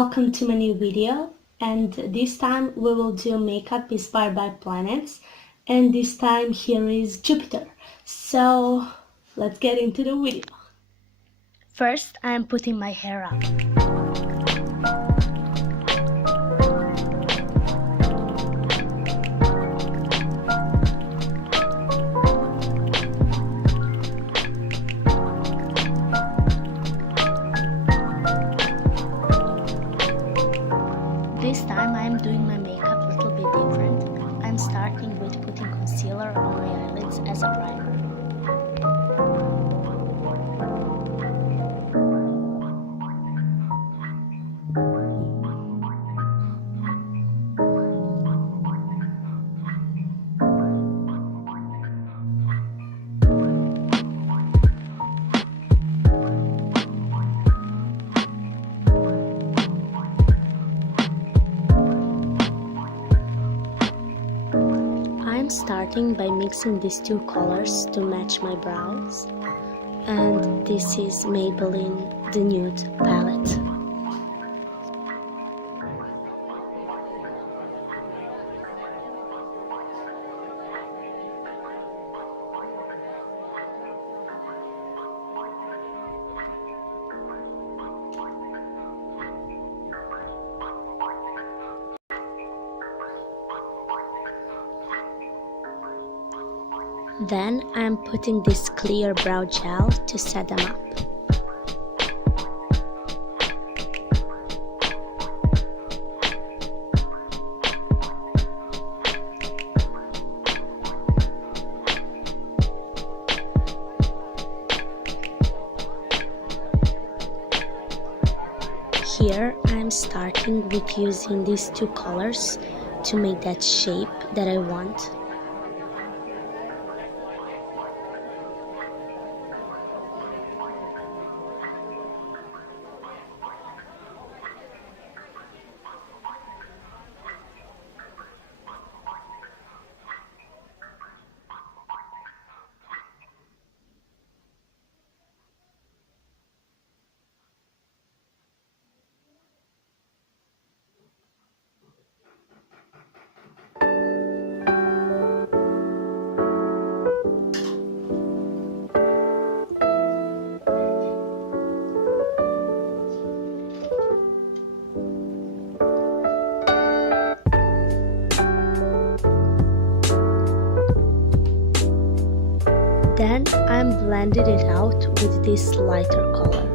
Welcome to my new video, and this time we will do makeup inspired by planets, and this time here is Jupiter. So let's get into the video. First I am putting my hair up. This time I am doing my makeup a little bit different. I'm starting with putting concealer on my eyelids as a primer. I'm starting by mixing these two colors to match my brows, and this is Maybelline the Nude palette. Then I'm putting this clear brow gel to set them up. Here I'm starting with using these two colors to make that shape that I want. Then I'm blending it out with this lighter color.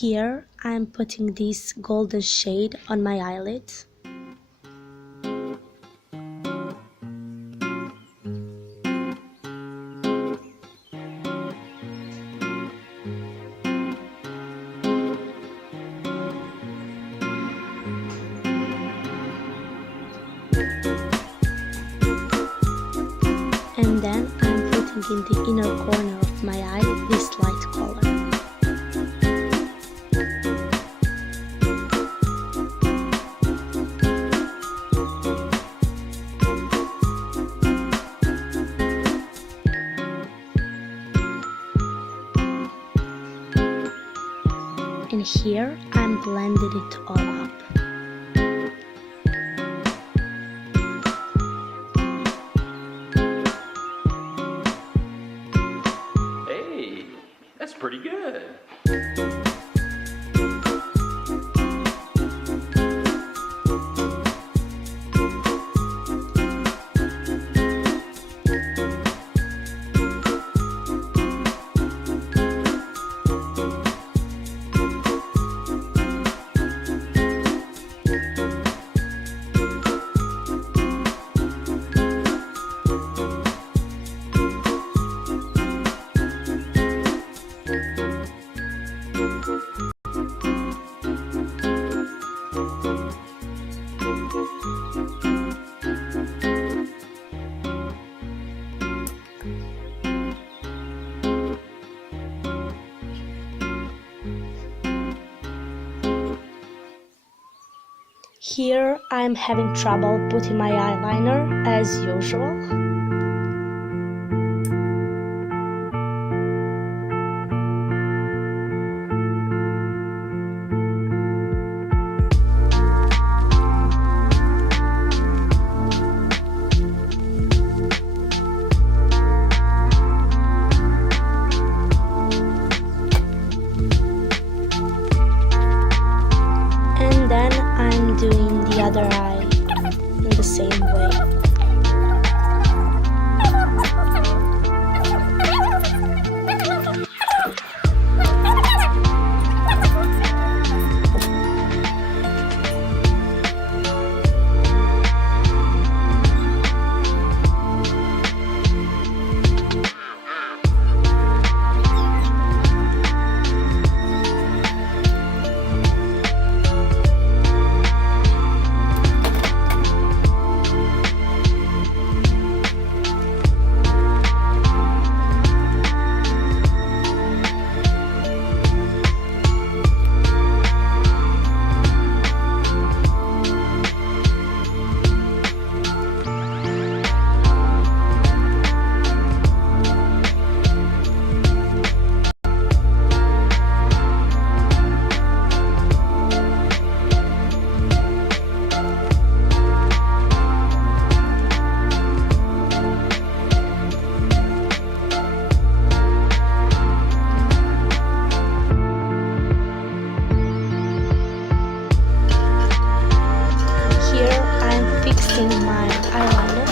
Here I'm putting this golden shade on my eyelid. And then I'm putting in the inner corner of my eye this light color. And here I'm blending it all up. Hey, that's pretty good. Here I'm having trouble putting my eyeliner as usual. And then I'm doing the other eye in the same way. My eyeliner.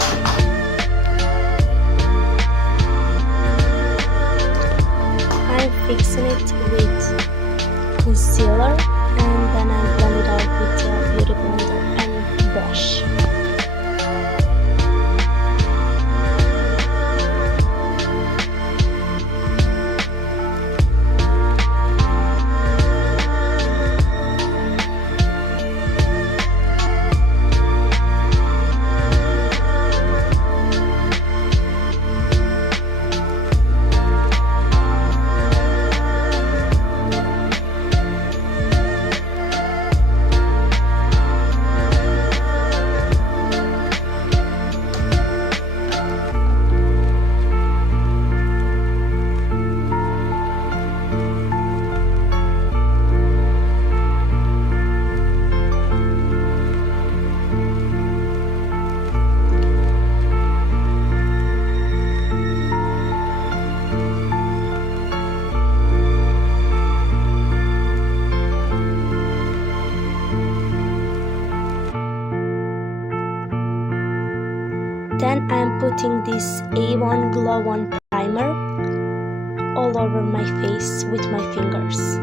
I'm fixing it with concealer and then I blend it out with a beauty blender and brush. Then I'm putting this A1 Glow On Primer all over my face with my fingers.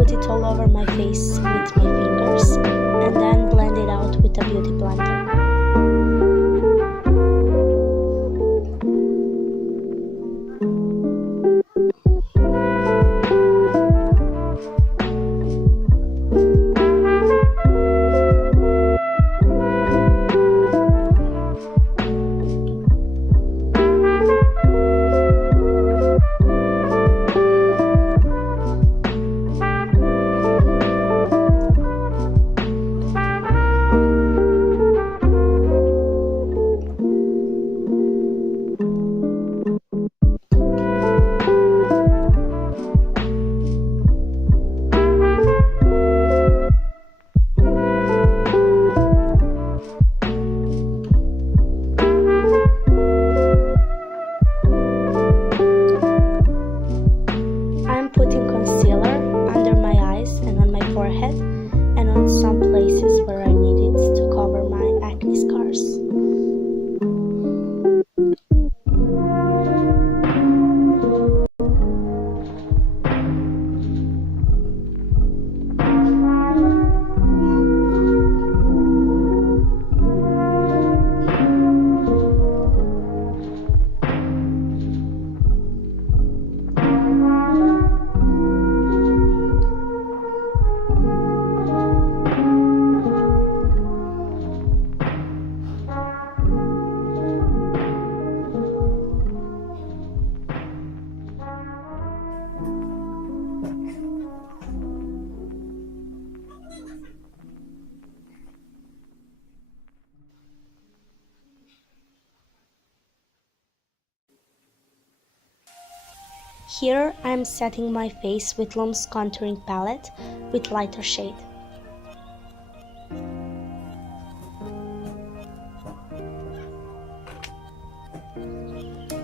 put it all over my face with my fingers and then blend it out with a beauty blender. Putting concealer under my eyes and on my forehead and on some places where I need it to cover my acne scars. Here I'm setting my face with Lum's contouring palette with lighter shade.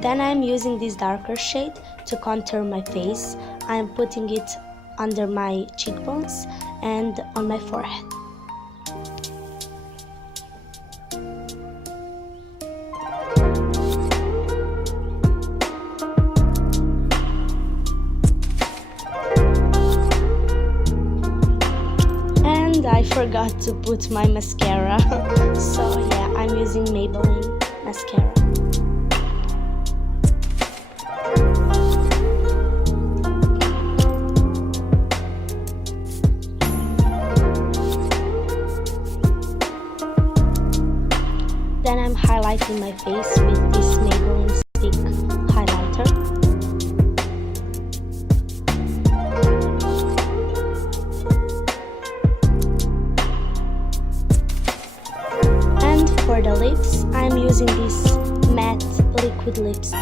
Then I'm using this darker shade to contour my face. I'm putting it under my cheekbones and on my forehead. I forgot to put my mascara, so yeah, I'm using Maybelline mascara. Then I'm highlighting my face with this Maybelline stick highlighter. For the lips, I'm using this matte liquid lipstick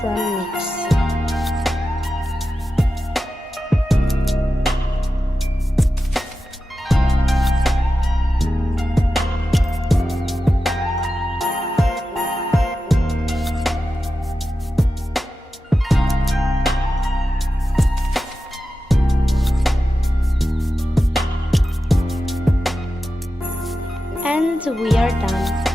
from NYX. And we are done.